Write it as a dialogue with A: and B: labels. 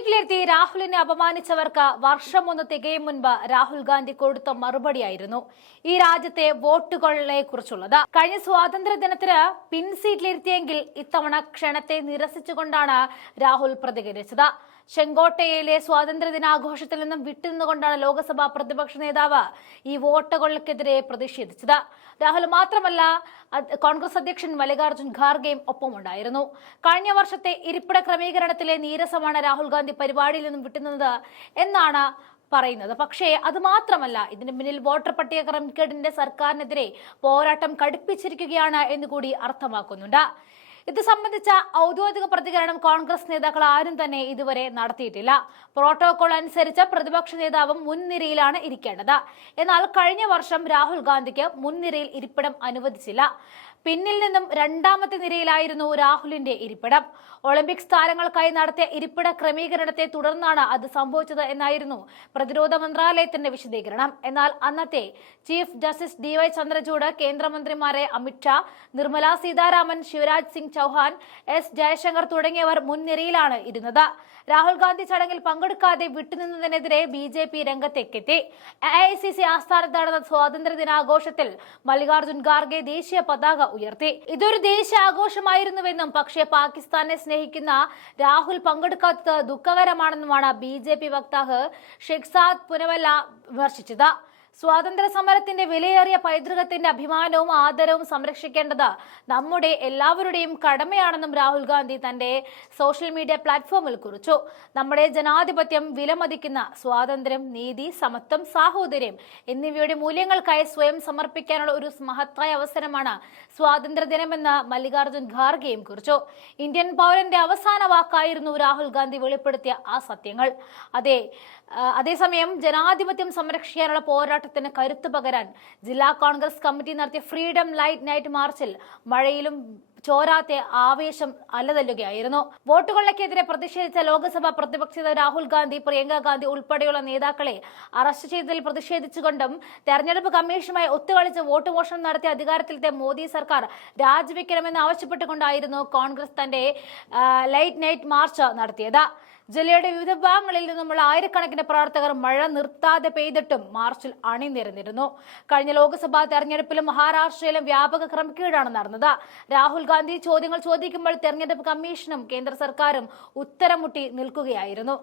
A: സീറ്റിലെത്തി രാഹുലിനെ അപമാനിച്ചവർക്ക് വർഷം ഒന്ന് തികയും മുൻപ് രാഹുൽ ഗാന്ധി കൊടുത്ത മറുപടിയായിരുന്നു ഈ രാജ്യത്തെ വോട്ടുകളെ കുറിച്ചുള്ളത്. കഴിഞ്ഞ സ്വാതന്ത്ര്യ ദിനത്തിന് പിൻസീറ്റിലിരുത്തിയെങ്കിൽ ഇത്തവണ ക്ഷണത്തെ നിരസിച്ചുകൊണ്ടാണ് രാഹുൽ പ്രതികരിച്ചത്. ചെങ്കോട്ടയിലെ സ്വാതന്ത്ര്യദിനാഘോഷത്തിൽ നിന്നും വിട്ടുനിന്നുകൊണ്ടാണ് ലോക്സഭാ പ്രതിപക്ഷ നേതാവ് ഈ വോട്ടുകൾക്കെതിരെ പ്രതിഷേധിച്ചത്. രാഹുൽ മാത്രമല്ല കോൺഗ്രസ് അധ്യക്ഷൻ മല്ലികാർജുൻ ഖാർഗെയും ഒപ്പമുണ്ടായിരുന്നു. കഴിഞ്ഞ വർഷത്തെ ഇരിപ്പിട ക്രമീകരണത്തിലെ നീരസമാണ് രാഹുൽ ഗാന്ധി പരിപാടിയിൽ നിന്നും വിട്ടുനിന്നത് എന്നാണ് പറയുന്നത്. പക്ഷേ അത് മാത്രമല്ല ഇതിന് പിന്നിൽ വോട്ടർ പട്ടിക ക്രമക്കേടിന്റെ സർക്കാരിനെതിരെ പോരാട്ടം കടുപ്പിച്ചിരിക്കുകയാണ് എന്നുകൂടി അർത്ഥമാക്കുന്നുണ്ട്. ഇത് സംബന്ധിച്ച ഔദ്യോഗിക പ്രതികരണം കോൺഗ്രസ് നേതാക്കൾ ആരും തന്നെ ഇതുവരെ നടത്തിയിട്ടില്ല. പ്രോട്ടോകോൾ അനുസരിച്ച് പ്രതിപക്ഷ നേതാവും മുൻനിരയിലാണ് ഇരിക്കേണ്ടത്. എന്നാൽ കഴിഞ്ഞ വർഷം രാഹുൽ ഗാന്ധിക്ക് മുൻനിരയിൽ ഇരിപ്പിടം അനുവദിച്ചില്ല. പിന്നിൽ നിന്നും രണ്ടാമത്തെ നിരയിലായിരുന്നു രാഹുലിന്റെ ഇരിപ്പിടം. ഒളിമ്പിക്സ് താരങ്ങൾക്കായി നടത്തിയ ഇരിപ്പിട ക്രമീകരണത്തെ തുടർന്നാണ് അത് സംഭവിച്ചത് എന്നായിരുന്നു പ്രതിരോധ മന്ത്രാലയത്തിന്റെ വിശദീകരണം. എന്നാൽ അന്നത്തെ chief justice D Y Chandrachud കേന്ദ്രമന്ത്രിമാരെ Amit Shah Nirmala Sitharaman Shivraj Singh Chouhan S. Jaishankar തുടങ്ങിയവർ മുൻനിരയിലാണ് ഇരുന്നത്. രാഹുൽ ഗാന്ധി ചടങ്ങിൽ പങ്കെടുക്കാതെ വിട്ടുനിന്നതിനെതിരെ ബി ജെ പി രംഗത്തേക്കെത്തി. എ ഐ സി സി ആസ്ഥാനത്ത് നടന്ന സ്വാതന്ത്ര്യ ദിനാഘോഷത്തിൽ മല്ലികാർജുൻ ഖാർഗെ ദേശീയ പതാക ഉയർത്തി. ഇതൊരു ദേശീയ ആഘോഷമായിരുന്നുവെന്നും പക്ഷേ പാകിസ്ഥാനെ സ്നേഹിക്കുന്ന രാഹുൽ പങ്കെടുക്കാത്തത് ദുഃഖകരമാണെന്നുമാണ് ബി ജെ പി വക്താവ് ഷെഖ്സാദ് പുനവല്ല വിമർശിച്ചത്. സ്വാതന്ത്ര്യ സമരത്തിന്റെ വിലയേറിയ പൈതൃകത്തിന്റെ അഭിമാനവും ആദരവും സംരക്ഷിക്കേണ്ടത് നമ്മുടെ എല്ലാവരുടെയും കടമയാണെന്നും രാഹുൽ ഗാന്ധി തന്റെ സോഷ്യൽ മീഡിയ പ്ലാറ്റ്ഫോമിൽ കുറിച്ചു. നമ്മുടെ ജനാധിപത്യം വിലമതിക്കുന്ന സ്വാതന്ത്ര്യം നീതി സമത്വം സാഹോദര്യം എന്നിവയുടെ മൂല്യങ്ങൾക്കായി സ്വയം സമർപ്പിക്കാനുള്ള ഒരു മഹത്തായ അവസരമാണ് സ്വാതന്ത്ര്യദിനമെന്ന് മല്ലികാർജുൻ ഖാർഗെയും കുറിച്ചു. ഇന്ത്യൻ പൗരന്റെ അവസാന വാക്കായിരുന്നു രാഹുൽ ഗാന്ധി വെളിപ്പെടുത്തിയ ആ സത്യങ്ങൾ. അതെ അതേസമയം ജനാധിപത്യം സംരക്ഷിക്കാനുള്ള പോരാട്ടത്തിന് കരുത്ത് പകരാൻ ജില്ലാ കോൺഗ്രസ് കമ്മിറ്റി നടത്തിയ ഫ്രീഡം ലൈറ്റ് നൈറ്റ് മാർച്ചിൽ മഴയിലും ചോരാത്തെ ആവേശം അലതല്ലുകയായിരുന്നു. വോട്ടുകളിലേക്കെതിരെ പ്രതിഷേധിച്ച ലോക്സഭാ പ്രതിപക്ഷ നേതാവ് രാഹുൽ ഗാന്ധി പ്രിയങ്ക ഗാന്ധി ഉൾപ്പെടെയുള്ള നേതാക്കളെ അറസ്റ്റ് ചെയ്തതിൽ പ്രതിഷേധിച്ചുകൊണ്ടും തെരഞ്ഞെടുപ്പ് കമ്മീഷനുമായി ഒത്തുകളിച്ച് വോട്ട് മോഷണം നടത്തിയ അധികാരത്തിലെത്തിയ മോദി സർക്കാർ രാജിവെക്കണമെന്ന് ആവശ്യപ്പെട്ടുകൊണ്ടായിരുന്നു കോൺഗ്രസ് തന്റെ ലൈറ്റ് നൈറ്റ് മാർച്ച് നടത്തിയത്. ജില്ലയുടെ വിവിധ ഭാഗങ്ങളിൽ നിന്നുമുള്ള ആയിരക്കണക്കിന് പ്രവർത്തകർ മഴ നിർത്താതെ പെയ്തിട്ടും മാർച്ചിൽ അണിനിരന്നിരുന്നു. കഴിഞ്ഞ ലോക്സഭാ തെരഞ്ഞെടുപ്പിലും മഹാരാഷ്ട്രയിലും വ്യാപക ക്രമക്കേടാണ് നടന്നത്. രാഹുൽ ഗാന്ധി ചോദ്യങ്ങൾ ചോദിക്കുമ്പോൾ തെരഞ്ഞെടുപ്പ് കമ്മീഷനും കേന്ദ്ര സർക്കാരും ഉത്തരം മുട്ടി നിൽക്കുകയായിരുന്നു